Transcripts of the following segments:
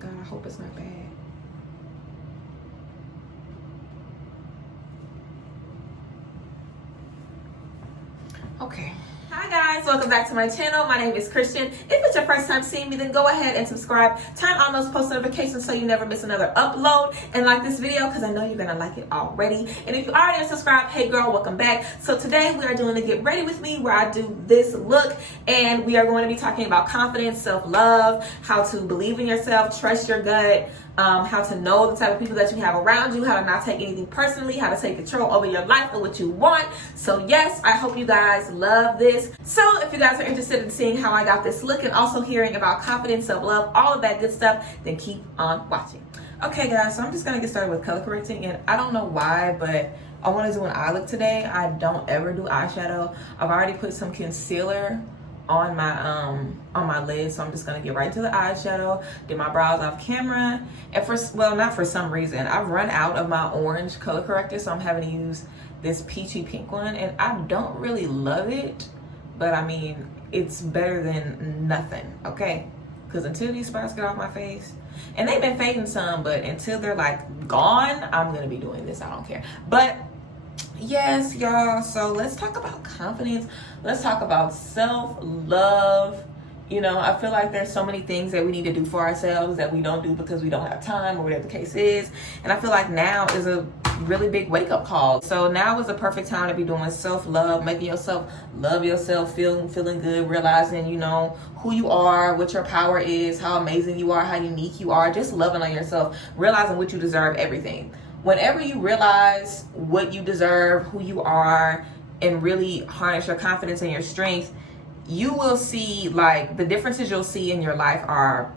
God, I hope it's not bad. Okay. Hi guys, welcome back to my channel. My name is Christian. If it's your first time seeing me, then go ahead and subscribe. Turn on those post notifications so you never miss another upload, and like this video because I know you're gonna like it already. And if you already subscribed, hey girl, welcome back. So today we are doing a get ready with me where I do this look, and we are going to be talking about confidence, self-love, how to believe in yourself, trust your gut, how to know the type of people that you have around you, how to not take anything personally, how to take control over your life and what you want. So yes, I hope you guys love this. So if you guys are interested in seeing how I got this look and also hearing about confidence, self-love, all of that good stuff, then keep on watching. Okay guys, so I'm just gonna get started with color correcting, and I don't know why, but I want to do an eye look today. I don't ever do eyeshadow. I've already put some concealer on my lids, so I'm just gonna get right to the eyeshadow. Did my brows off camera, and not for some reason, I've run out of my orange color corrector, so I'm having to use this peachy pink one, and I don't really love it, but I mean, it's better than nothing, okay? Because until these spots get off my face, and they've been fading some, but until they're like gone, I'm gonna be doing this. I don't care. But yes, y'all, so let's talk about confidence. Let's talk about self-love. You know, I feel like there's so many things that we need to do for ourselves that we don't do because we don't have time or whatever the case is. And I feel like now is a really big wake-up call. So now is the perfect time to be doing self-love, making yourself love yourself, feeling good, realizing, you know, who you are, what your power is, how amazing you are, how unique you are, just loving on yourself, realizing what you deserve, everything. Whenever you realize what you deserve, who you are, and really harness your confidence and your strength, you will see, like, the differences you'll see in your life are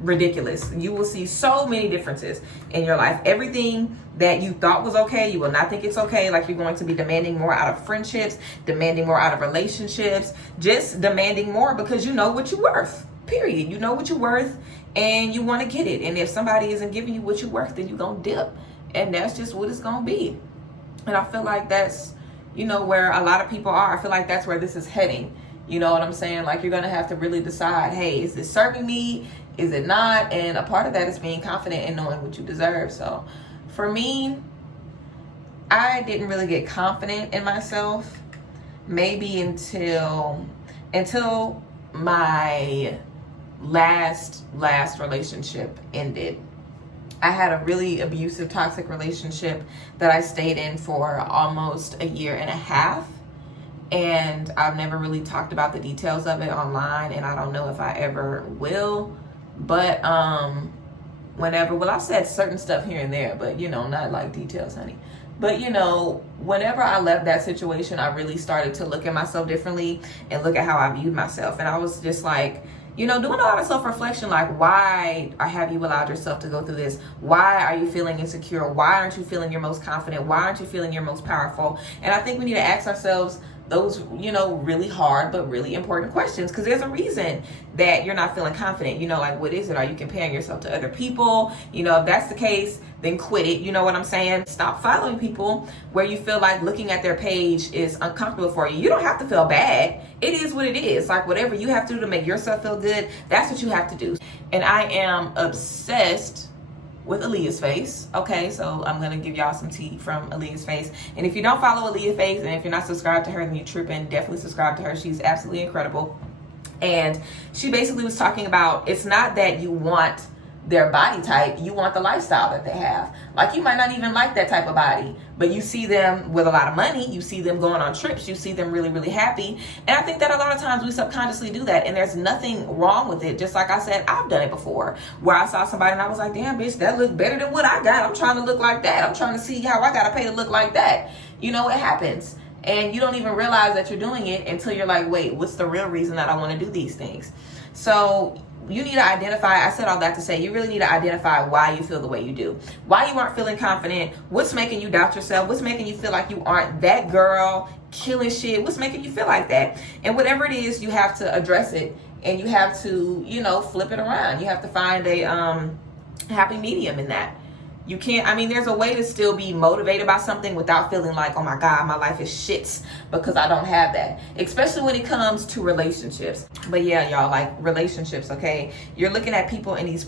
ridiculous. You will see so many differences in your life. Everything that you thought was okay, you will not think it's okay. Like, you're going to be demanding more out of friendships, demanding more out of relationships, just demanding more because you know what you're worth, period. You know what you're worth, and you want to get it. And if somebody isn't giving you what you're worth, then you're going to dip. And that's just what it's going to be. And I feel like that's, you know, where a lot of people are. I feel like that's where this is heading. You know what I'm saying? Like, you're going to have to really decide, hey, is this serving me? Is it not? And a part of that is being confident and knowing what you deserve. So for me, I didn't really get confident in myself maybe until my last relationship ended. I had a really abusive, toxic relationship that I stayed in for almost a year and a half. And I've never really talked about the details of it online, and I don't know if I ever will. But I've said certain stuff here and there, but you know, not like details, honey. But you know, whenever I left that situation, I really started to look at myself differently and look at how I viewed myself. And I was just like, you know, doing a lot of self-reflection, like, why have you allowed yourself to go through this? Why are you feeling insecure? Why aren't you feeling your most confident? Why aren't you feeling your most powerful? And I think we need to ask ourselves those, you know, really hard but really important questions, because there's a reason that you're not feeling confident. You know, like, what is it? Are you comparing yourself to other people? You know, if that's the case, then quit it. You know what I'm saying? Stop following people where you feel like looking at their page is uncomfortable for you. You don't have to feel bad. It is what it is. Like, whatever you have to do to make yourself feel good, that's what you have to do. And I am obsessed with Aaliyah's Face. Okay, so I'm gonna give y'all some tea from Aaliyah's Face. And if you don't follow Aaliyah's Face, and if you're not subscribed to her, then you're tripping. Definitely subscribe to her. She's absolutely incredible. And she basically was talking about, it's not that you want their body type, you want the lifestyle that they have. Like, you might not even like that type of body, but you see them with a lot of money, you see them going on trips, you see them really, really happy. And I think that a lot of times we subconsciously do that, and there's nothing wrong with it. Just like I said, I've done it before, where I saw somebody and I was like, damn, bitch, that looked better than what I got. I'm trying to look like that. I'm trying to see how I gotta pay to look like that. You know, it happens. And you don't even realize that you're doing it until you're like, wait, what's the real reason that I want to do these things? So you need to identify, I said all that to say, you really need to identify why you feel the way you do. Why you aren't feeling confident. What's making you doubt yourself? What's making you feel like you aren't that girl killing shit? What's making you feel like that? And whatever it is, you have to address it. And you have to, you know, flip it around. You have to find a happy medium in that. You can't, I mean, there's a way to still be motivated by something without feeling like, oh my God, my life is shit because I don't have that. Especially when it comes to relationships. But yeah, y'all, like relationships, okay? You're looking at people in these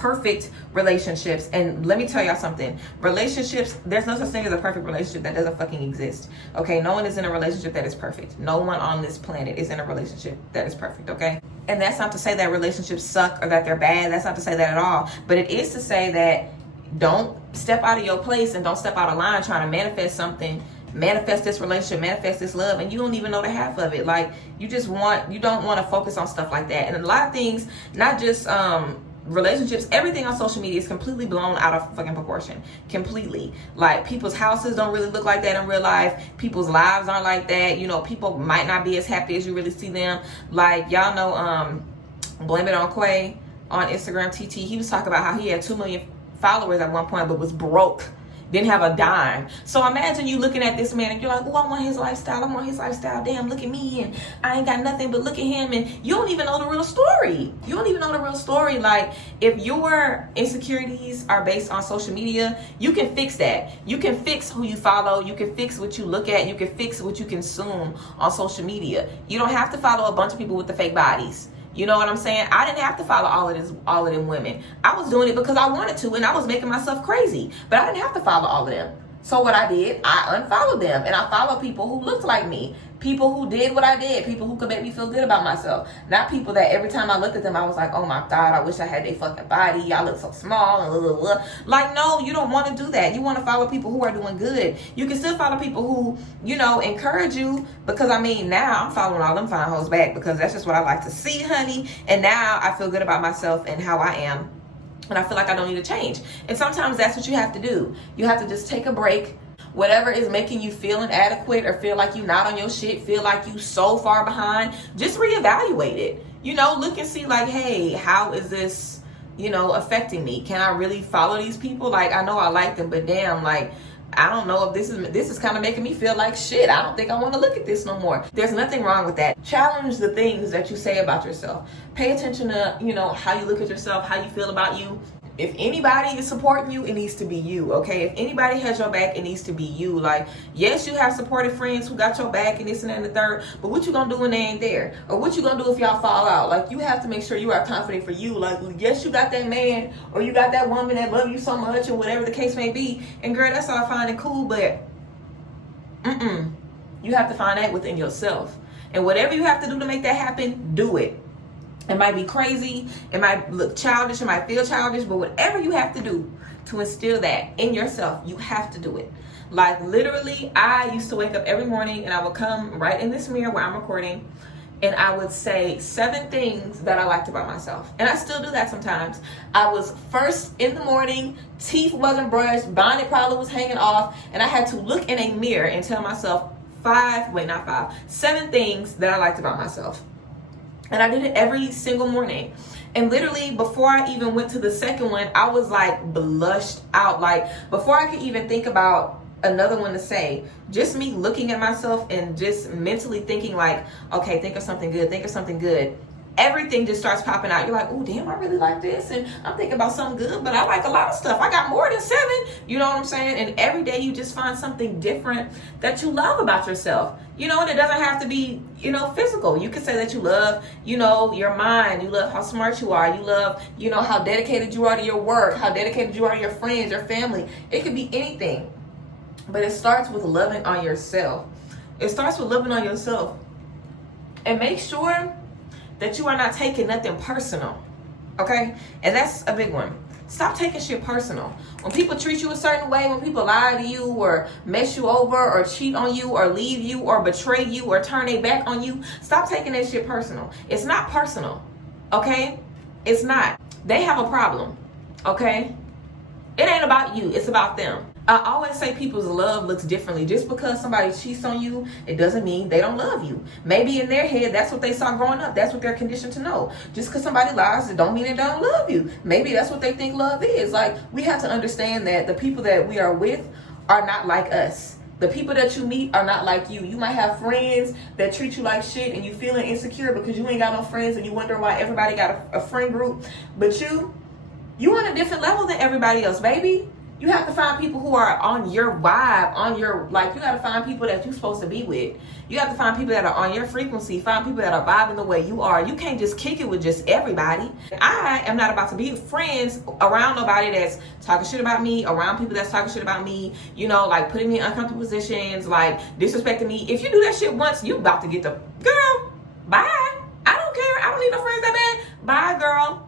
perfect relationships. And let me tell y'all something. Relationships, there's no such thing as a perfect relationship. That doesn't fucking exist. Okay, no one is in a relationship that is perfect. No one on this planet is in a relationship that is perfect, okay? And that's not to say that relationships suck or that they're bad. That's not to say that at all. But it is to say that don't step out of your place and don't step out of line trying to manifest something, manifest this relationship, manifest this love, and you don't even know the half of it. Like, you don't want to focus on stuff like that. And a lot of things, not just relationships, everything on social media is completely blown out of fucking proportion. Completely. Like, people's houses don't really look like that in real life. People's lives aren't like that. You know, people might not be as happy as you really see them. Like, y'all know Blame It on Quay on Instagram, TT, he was talking about how he had 2 million followers at one point but was broke, didn't have a dime. So imagine you looking at this man and you're like, oh, I want his lifestyle, damn, look at me, and I ain't got nothing, but look at him. And you don't even know the real story. Like, if your insecurities are based on social media, you can fix that. You can fix who you follow, you can fix what you look at, you can fix what you consume on social media. You don't have to follow a bunch of people with the fake bodies. You know what I'm saying? I didn't have to follow all of them women. I was doing it because I wanted to, and I was making myself crazy. But I didn't have to follow all of them. So what I did, I unfollowed them, and I followed people who looked like me, people who did what I did, people who could make me feel good about myself. Not people that every time I looked at them, I was like, oh my God, I wish I had their fucking body. Y'all look so small and blah, blah, blah. Like, no, you don't want to do that. You want to follow people who are doing good. You can still follow people who, you know, encourage you, because I mean, now I'm following all them fine hoes back because that's just what I like to see, honey. And now I feel good about myself and how I am. And I feel like I don't need to change. And sometimes that's what you have to do. You have to just take a break. Whatever is making you feel inadequate or feel like you're not on your shit, feel like you so far behind, just reevaluate it. You know, look and see like, hey, how is this, you know, affecting me? Can I really follow these people? Like, I know I like them, but damn, like, I don't know if this is kind of making me feel like shit. I don't think I want to look at this no more. There's nothing wrong with that. Challenge the things that you say about yourself. Pay attention to, you know, how you look at yourself, how you feel about you. If anybody is supporting you, it needs to be you, okay? If anybody has your back, it needs to be you. Like, yes, you have supportive friends who got your back and this and that and the third, but what you gonna do when they ain't there? Or what you gonna do if y'all fall out? Like, you have to make sure you are confident for you. Like, yes, you got that man or you got that woman that love you so much or whatever the case may be, and girl, that's all fine and cool, but you have to find that within yourself. And whatever you have to do to make that happen, do it. It might be crazy, it might look childish, it might feel childish, but whatever you have to do to instill that in yourself, you have to do it. Like, literally, I used to wake up every morning and I would come right in this mirror where I'm recording, and I would say 7 things that I liked about myself. And I still do that sometimes. I was first in the morning, teeth wasn't brushed, bonnet probably was hanging off, and I had to look in a mirror and tell myself 7 things that I liked about myself. And I did it every single morning. And literally, before I even went to the second one, I was like blushed out. Like, before I could even think about another one to say, just me looking at myself and just mentally thinking like, okay, think of something good. Everything just starts popping out. You're like, oh, damn, I really like this. And I'm thinking about something good, but I like a lot of stuff. I got more than 7. You know what I'm saying? And every day you just find something different that you love about yourself. You know, and it doesn't have to be, you know, physical. You can say that you love, you know, your mind. You love how smart you are. You love, you know, how dedicated you are to your work, how dedicated you are to your friends, your family. It could be anything. But it starts with loving on yourself. And make sure that you are not taking nothing personal, okay? And that's a big one. Stop taking shit personal. When people treat you a certain way, when people lie to you or mess you over or cheat on you or leave you or betray you or turn their back on you, stop taking that shit personal. It's not personal, okay? It's not. They have a problem, okay? It ain't about you, it's about them. I always say people's love looks differently. Just because somebody cheats on you, it doesn't mean they don't love you. Maybe in their head, that's what they saw growing up. That's what they're conditioned to know. Just because somebody lies, it don't mean they don't love you. Maybe that's what they think love is. Like, we have to understand that the people that we are with are not like us. The people that you meet are not like you. You might have friends that treat you like shit and you feeling insecure because you ain't got no friends and you wonder why everybody got a friend group. But you on a different level than everybody else, baby. You have to find people who are on your vibe, on your, like, you got to find people that you're supposed to be with. You have to find people that are on your frequency, find people that are vibing the way you are. You can't just kick it with just everybody. I am not about to be friends around nobody that's talking shit about me, around people that's talking shit about me, you know, like putting me in uncomfortable positions, like disrespecting me. If you do that shit once, you about to get the, girl, bye. I don't care. I don't need no friends that bad. Bye, girl.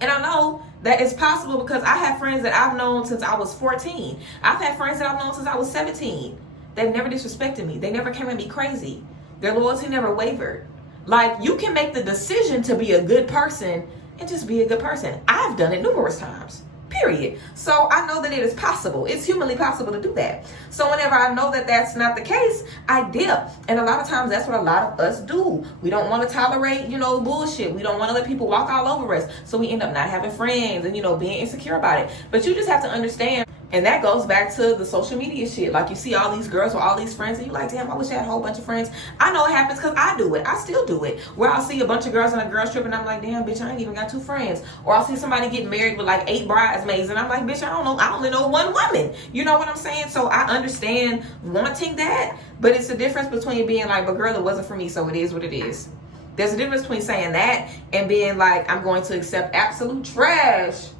And I know that it's possible because I have friends that I've known since I was 14. I've had friends that I've known since I was 17. They've never disrespected me. They never came at me crazy. Their loyalty never wavered. Like, you can make the decision to be a good person and just be a good person. I've done it numerous times. Period. So I know that it is possible. It's humanly possible to do that. So whenever I know that that's not the case, I dip. And a lot of times that's what a lot of us do. We don't want to tolerate, you know, bullshit. We don't want to let people walk all over us. So we end up not having friends and, you know, being insecure about it. But you just have to understand. And that goes back to the social media shit. Like, you see all these girls with all these friends and you're like, damn, I wish I had a whole bunch of friends. I know it happens because I do it. I still do it. Where I'll see a bunch of girls on a girls trip and I'm like, damn, bitch, I ain't even got 2 friends. Or I'll see somebody get married with like 8 bridesmaids and I'm like, bitch, I don't know. I only know 1 woman. You know what I'm saying? So I understand wanting that, but it's the difference between being like, but girl, it wasn't for me, so it is what it is. There's a difference between saying that and being like, I'm going to accept absolute trash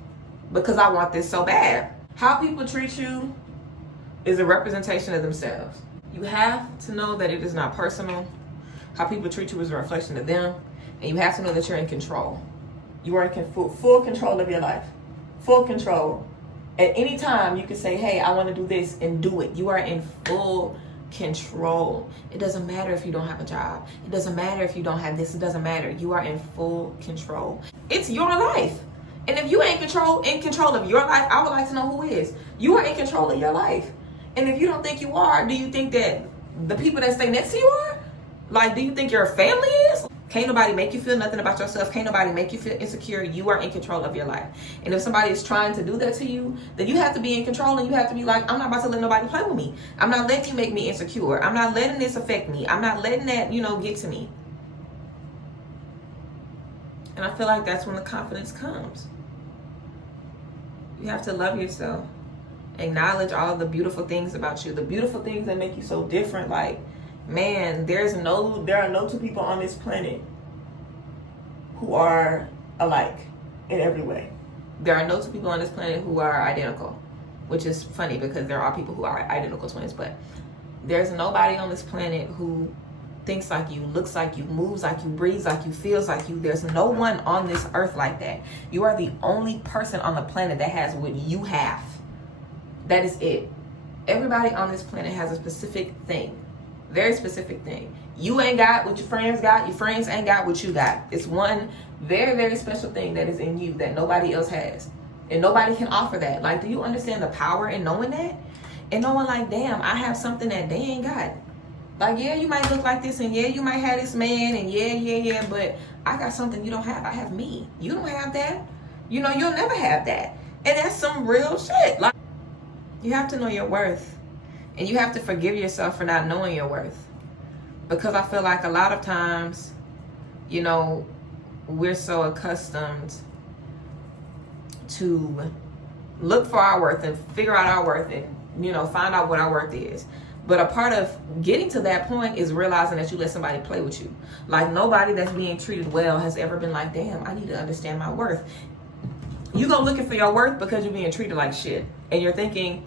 because I want this so bad. How people treat you is a representation of themselves. You have to know that it is not personal. How people treat you is a reflection of them. And you have to know that you're in control. You are in full control of your life. Full control. At any time, you can say, hey, I want to do this, and do it. You are in full control. It doesn't matter if you don't have a job. It doesn't matter if you don't have this. It doesn't matter. You are in full control. It's your life. And if you ain't in control of your life, I would like to know who is. You are in control of your life. And if you don't think you are, do you think that the people that stay next to you are? Like, do you think your family is? Can't nobody make you feel nothing about yourself. Can't nobody make you feel insecure. You are in control of your life. And if somebody is trying to do that to you, then you have to be in control and you have to be like, I'm not about to let nobody play with me. I'm not letting you make me insecure. I'm not letting this affect me. I'm not letting that, you know, get to me. And I feel like that's when the confidence comes. You have to love yourself. Acknowledge all the beautiful things about you. The beautiful things that make you so different. Like, man, there are no 2 people on this planet who are alike in every way. There are no 2 people on this planet who are identical, which is funny because there are people who are identical twins, but there's nobody on this planet who thinks like you, looks like you, moves like you, breathes like you, feels like you. There's no one on this earth like that. You are the only person on the planet that has what you have. That is it. Everybody on this planet has a specific thing. Very specific thing. You ain't got what your friends got. Your friends ain't got what you got. It's one very, very special thing that is in you that nobody else has. And nobody can offer that. Like, do you understand the power in knowing that? And knowing like, damn, I have something that they ain't got. Like, yeah, you might look like this, and yeah, you might have this man, and yeah, but I got something you don't have. I have me. You don't have that. You know, you'll never have that. And that's some real shit. Like, you have to know your worth. And you have to forgive yourself for not knowing your worth. Because I feel like a lot of times, you know, we're so accustomed to look for our worth and figure out our worth and, you know, find out what our worth is. But a part of getting to that point is realizing that you let somebody play with you. Like, nobody that's being treated well has ever been like, damn, I need to understand my worth. You go looking for your worth because you're being treated like shit. And you're thinking,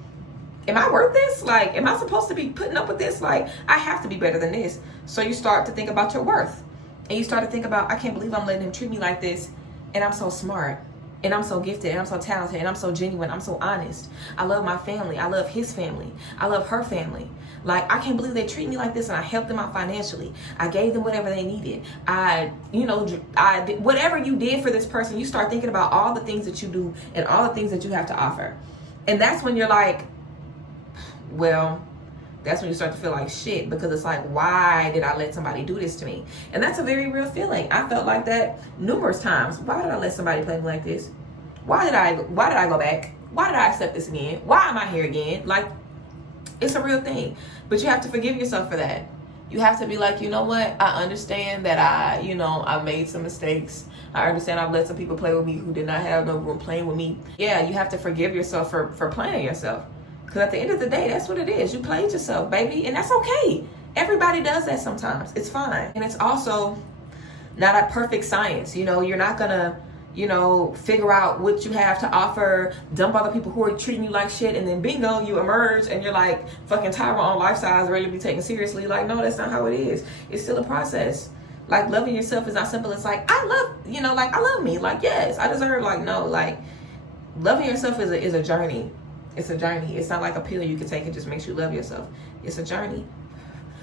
am I worth this? Like, am I supposed to be putting up with this? Like, I have to be better than this. So you start to think about your worth. And you start to think about, I can't believe I'm letting him treat me like this. And I'm so smart. And I'm so gifted, and I'm so talented, and I'm so genuine, I'm so honest. I love my family. I love his family. I love her family. Like, I can't believe they treat me like this, and I helped them out financially. I gave them whatever they needed. I did whatever you did for this person. You start thinking about all the things that you do and all the things that you have to offer. And that's when you're like, well, that's when you start to feel like shit, because it's like, why did I let somebody do this to me? And that's a very real feeling. I felt like that numerous times. Why did I let somebody play me like this? Why did I go back? Why did I accept this again? Why am I here again? Like, it's a real thing. But you have to forgive yourself for that. You have to be like, you know what? I understand that I made some mistakes. I understand I've let some people play with me who did not have no room playing with me. Yeah, you have to forgive yourself for playing yourself. Because at the end of the day, that's what it is. You played yourself, baby. And that's okay. Everybody does that sometimes. It's fine. And it's also not a perfect science. You're not going to, figure out what you have to offer, dump other people who are treating you like shit, and then bingo, you emerge and you're like fucking Tyra on Life Size, ready to be taken seriously. Like, no, that's not how it is. It's still a process. Like, loving yourself is not simple. It's like, I love me. Like, yes, I deserve, like, no, like, loving yourself is a journey. It's a journey. It's not like a pill you can take and just makes you love yourself. It's a journey.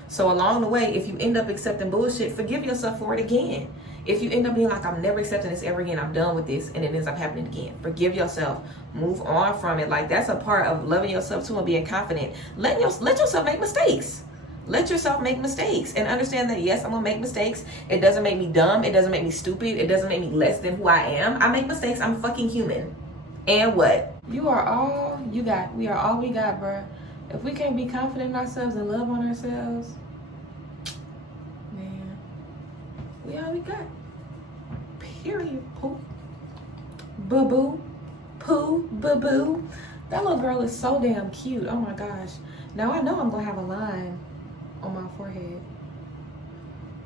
So along the way, if you end up accepting bullshit, forgive yourself for it again. If you end up being like, I'm never accepting this ever again, I'm done with this, and it ends up happening again, forgive yourself. Move on from it. Like, that's a part of loving yourself too and being confident. Let yourself make mistakes. Let yourself make mistakes and understand that, yes, I'm going to make mistakes. It doesn't make me dumb. It doesn't make me stupid. It doesn't make me less than who I am. I make mistakes. I'm fucking human. And what? You are all you got. We are all we got, bruh. If we can't be confident in ourselves and love on ourselves, man, we all we got. Period. Poo. Boo-boo. Poo. Boo-boo. That little girl is so damn cute. Oh my gosh. Now I know I'm going to have a line on my forehead.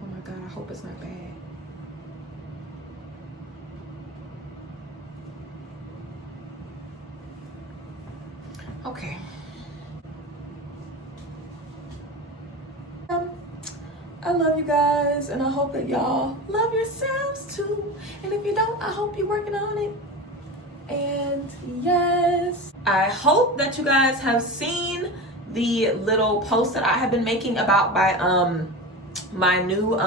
Oh my God, I hope it's not bad. Okay. I love you guys, and I hope that y'all love yourselves too. And if you don't, I hope you're working on it. And yes, I hope that you guys have seen the little post that I have been making about my new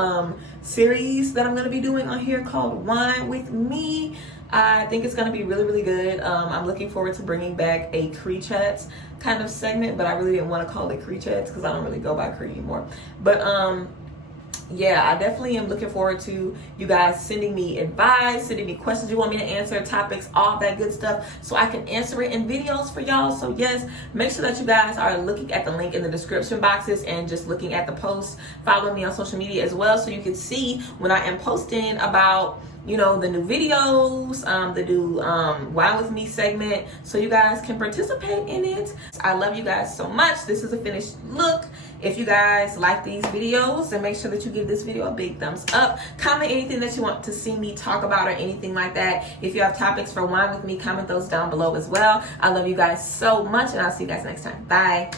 series that I'm going to be doing on here called Wine with Me. I think it's going to be really, really good. I'm looking forward to bringing back a Cree Chats kind of segment, but I really didn't want to call it Cree Chats because I don't really go by Cree anymore. But yeah, I definitely am looking forward to you guys sending me advice, sending me questions you want me to answer, topics, all that good stuff, so I can answer it in videos for y'all. So yes, make sure that you guys are looking at the link in the description boxes and just looking at the posts. Follow me on social media as well so you can see when I am posting about, the new videos, the new Wine With Me segment, so you guys can participate in it. I love you guys so much. This is a finished look. If you guys like these videos, then make sure that you give this video a big thumbs up. Comment anything that you want to see me talk about or anything like that. If you have topics for Wine With Me, comment those down below as well. I love you guys so much, and I'll see you guys next time. Bye.